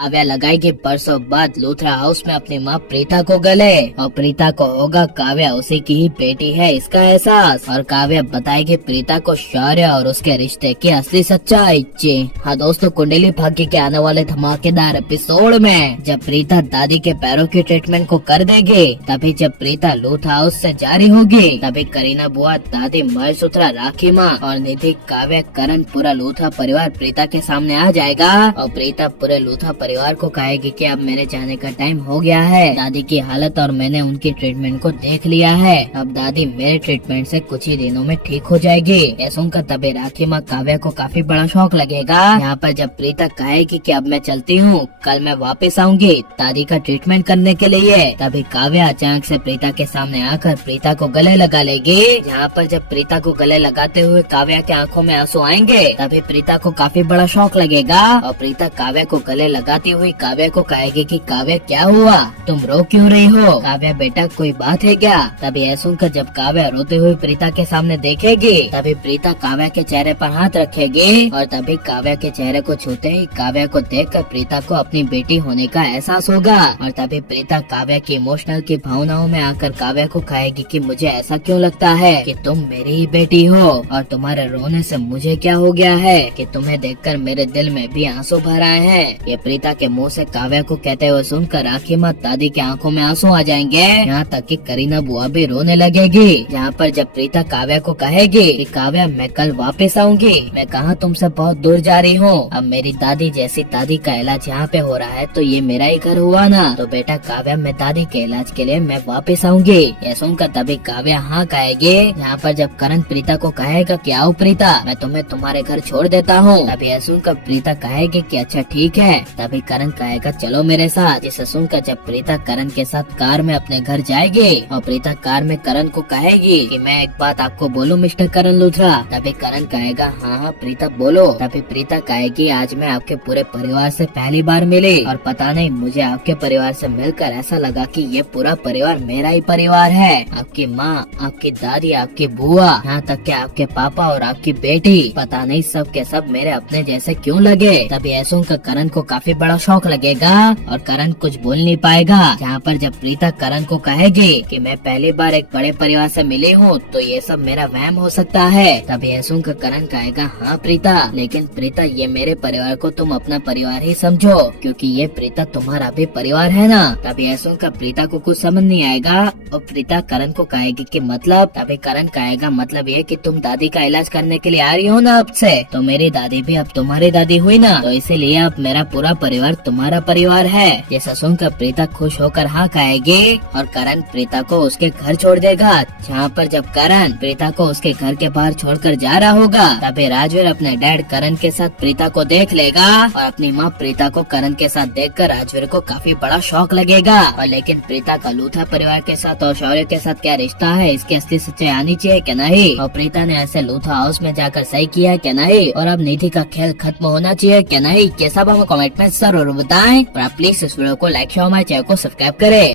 काव्या लगाएगी परसों बाद लूथरा हाउस में अपनी माँ प्रीता को गले, और प्रीता को होगा काव्या उसी की ही बेटी है इसका एहसास, और काव्या बताएगी प्रीता को शौर्य और उसके रिश्ते की असली सच्चाई। जी हाँ दोस्तों, कुंडली भाग्य के आने वाले धमाकेदार एपिसोड में जब प्रीता दादी के पैरों की ट्रीटमेंट को कर देगी, तभी जब प्रीता लूथ हाउस से जारी होगी, तभी करीना बुआ, दादी, महेशूत्रा, राखी माँ और निधि, काव्या, करण, पूरा लूथा परिवार प्रीता के सामने आ जाएगा, और प्रीता पूरे लूथा परिवार को कहेगी कि अब मेरे जाने का टाइम हो गया है। दादी की हालत और मैंने उनकी ट्रीटमेंट को देख लिया है, अब दादी मेरे ट्रीटमेंट से कुछ ही दिनों में ठीक हो जाएगी। ये सुनकर तभी राखी माँ काव्या को काफी बड़ा शौक लगेगा। यहाँ पर जब प्रीता कहेगी कि अब मैं चलती हूँ, कल मैं वापस आऊंगी दादी का ट्रीटमेंट करने के लिए, तभी काव्या अचानक से प्रीता के सामने आकर प्रीता को गले लगा लेगी। यहाँ पर जब प्रीता को गले लगाते हुए काव्या के आंखों में आंसू आएंगे, तभी प्रीता को काफी बड़ा शौक लगेगा, और प्रीता काव्या को गले लगाती हुई काव्या को कहेगी कि काव्या क्या हुआ, तुम रो क्यों रही हो, काव्या बेटा कोई बात है क्या। तभी ऐसा सुनकर जब काव्या रोते हुए प्रीता के सामने देखेगी, तभी प्रीता काव्या के चेहरे पर हाथ रखेगी, और तभी काव्या के चेहरे को छूते ही काव्या को देखकर प्रीता को अपनी बेटी होने का एहसास होगा, और तभी प्रीता काव्या की इमोशनल की भावनाओं में आकर काव्या को कहेगी कि मुझे ऐसा क्यों लगता है कि तुम मेरी ही बेटी हो, और तुम्हारे रोने से मुझे क्या हो गया है कि तुम्हें देखकर मेरे दिल में भी आंसू भर आए हैं। ये प्रीता के मुंह से काव्या को कहते हुए सुनकर राखी माँ, दादी की आंखों में आंसू आ जाएंगे, यहाँ तक कि करीना बुआ भी रोने लगेगी। यहाँ पर जब प्रीता काव्या को कहेगी कि काव्या मैं कल वापस आऊंगी, मैं कहाँ तुमसे बहुत दूर जा रही हूँ, अब मेरी दादी जैसी दादी का इलाज यहाँ पे हो रहा है तो ये मेरा ही घर हुआ ना, तो बेटा काव्या मैं दादी के इलाज के लिए मैं वापस आऊंगी। ये सुनकर तभी काव्या हाँ कहेगी। यहाँ पर जब करण प्रीता को कहेगा कि आओ प्रीता मैं तुम्हें तुम्हारे घर छोड़ देता हूँ, तभी यह सुनकर प्रीता कहेगी कि अच्छा ठीक है, तभी करण कहेगा चलो मेरे साथ। जिसे सुनकर जब प्रीता करण के साथ कार में अपने घर जाएगी, और प्रीता कार में करण को कहेगी कि मैं एक बात आपको बोलूं मिस्टर करण लूथरा, तभी करण कहेगा हाँ हाँ प्रीता बोलो। तभी प्रीता कहेगी आज मैं आपके पूरे परिवार से पहली बार मिली, और पता नहीं मुझे आपके परिवार से मिलकर ऐसा लगा कि ये पूरा परिवार मेरा ही परिवार है, आपकी माँ, आपकी दादी, आपकी बुआ, यहाँ तक कि आपके पापा और आपकी बेटी, पता नहीं सब के सब मेरे अपने जैसे क्यों लगे। तभी ऐसों का करण को काफी बड़ा शौक लगेगा, और करण कुछ बोल नहीं पाएगा। जहाँ पर जब प्रीता करण को कहेगी कि मैं पहली बार एक बड़े परिवार से मिली हूँ तो ये सब मेरा वहम हो सकता है, तभी ऐसों का करण कहेगा हाँ प्रीता, लेकिन प्रीता ये मेरे परिवार को तुम अपना परिवार ही समझो, क्योंकि ये प्रीता तुम्हारा भी परिवार है ना। तभी ऐसों का प्रीता को कुछ समझ नहीं आएगा, और प्रीता करण को कहेगी कि मतलब, तभी करण कहेगा मतलब ये कि तुम दादी का इलाज करने के लिए आ रही हो ना अब से, तो मेरी दादी भी अब तुम्हारी दादी हुई ना, तो इसीलिए अब मेरा पूरा परिवार तुम्हारा परिवार है। जैसा सुनकर प्रीता खुश होकर हाँ कहेगी, और करण प्रीता को उसके घर छोड़ देगा। जहाँ पर जब करण प्रीता को उसके घर के बाहर छोड़कर जा रहा होगा, तभी राजवीर अपने डैड करण के साथ प्रीता को देख लेगा, और अपनी माँ प्रीता को करण के साथ देखकर राजवीर को काफी बड़ा शौक लगेगा। और लेकिन प्रीता का लूथा परिवार के साथ और शौर्य के साथ क्या रिश्ता है, इसकी असली सच्चाई आनी चाहिए क्या नहीं, और प्रीता ने ऐसे लूथा हाउस में जाकर सही किया क्या नहीं, और अब निधि का खेल खत्म होना चाहिए क्या नहीं, ये सब हमें कमेंट में जरूर बताएं, और आप प्लीज इस वीडियो को लाइक शेयर, हमारे चैनल को सब्सक्राइब करें।